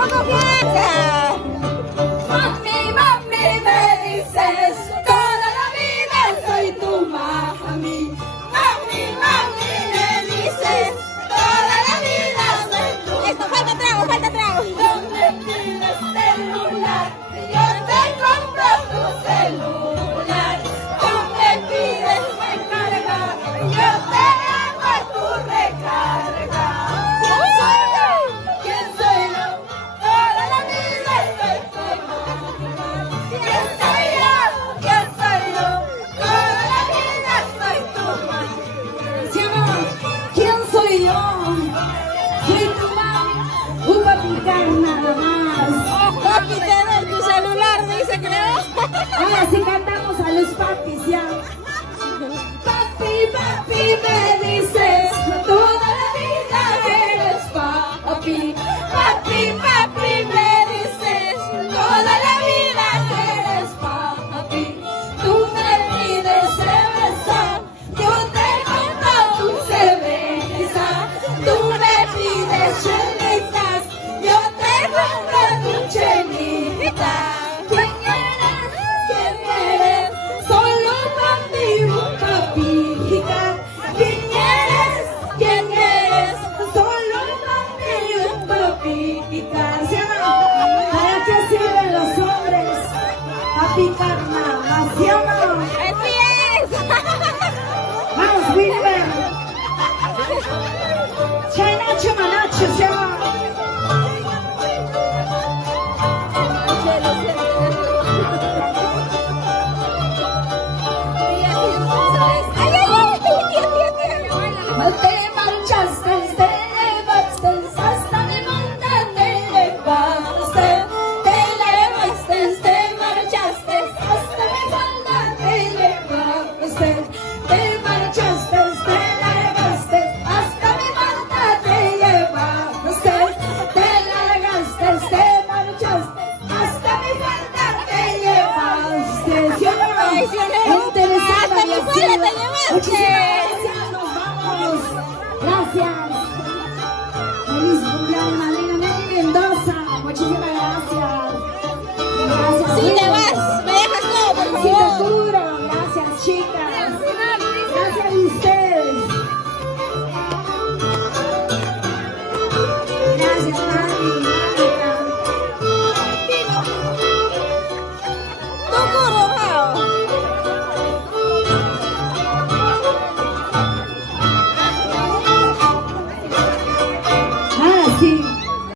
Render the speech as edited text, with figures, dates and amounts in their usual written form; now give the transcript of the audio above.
¿Cómo piensa? Mami, mami, me dices, toda la vida soy tu mami. Mami, mami, me dices, toda la vida soy tu. Esto, falta trago, falta trago. No me pides celular, yo te compro tu celular. Tú me pides recarga, yo te hago tu recarga. ¿Quién soy yo? Toda la vida soy tu mami. ¿Quién soy yo? ¿Quién soy yo? Toda la vida soy tu mami. ¿Sí o no? ¿Quién soy yo? Soy tu mami, un papicar nada más. Papi, te doy tu celular, dice, creo. Ahora sí cantamos a los papis ya. Papi, papi, me dices, toda la vida eres papi. Papi, papi, me dices, toda la vida eres papi. Tú me pides cerveza, yo te compro tu cerveza. Tú me pides chelitas, yo te compro tu chelita. ¿Quién eres? ¿Quién eres? Solo contigo, papita. ¿Quién eres? ¿Quién eres? Solo contigo, papita. ¿Sí o no? ¿Para qué sirven los hombres? A picar nada, ¿sí o no? ¡Así es! Vamos, Wilber. Che, Nacho, Manacho, ¿sí o no? Te marchaste, te llevaste, hasta mi monta te llevaste. Te llevaste, te marchaste, hasta mi monta te llevaste. Te marchaste, te llevaste, hasta mi monta te llevaste. Te largaste, te marchaste, hasta mi monta te llevaste. ¿Sí o no? Traicionero. Interesante, Hasta mi Diosito. falda te llevaste. Muchísimas gracias, nos vamos. Gracias. Feliz cumpleaños, Malena Mendoza. Muchísimas gracias. Gracias. Si te vas, me dejas todo, por Si te favor. cubro. Gracias, chicas. Gracias a ustedes. Gracias, mami.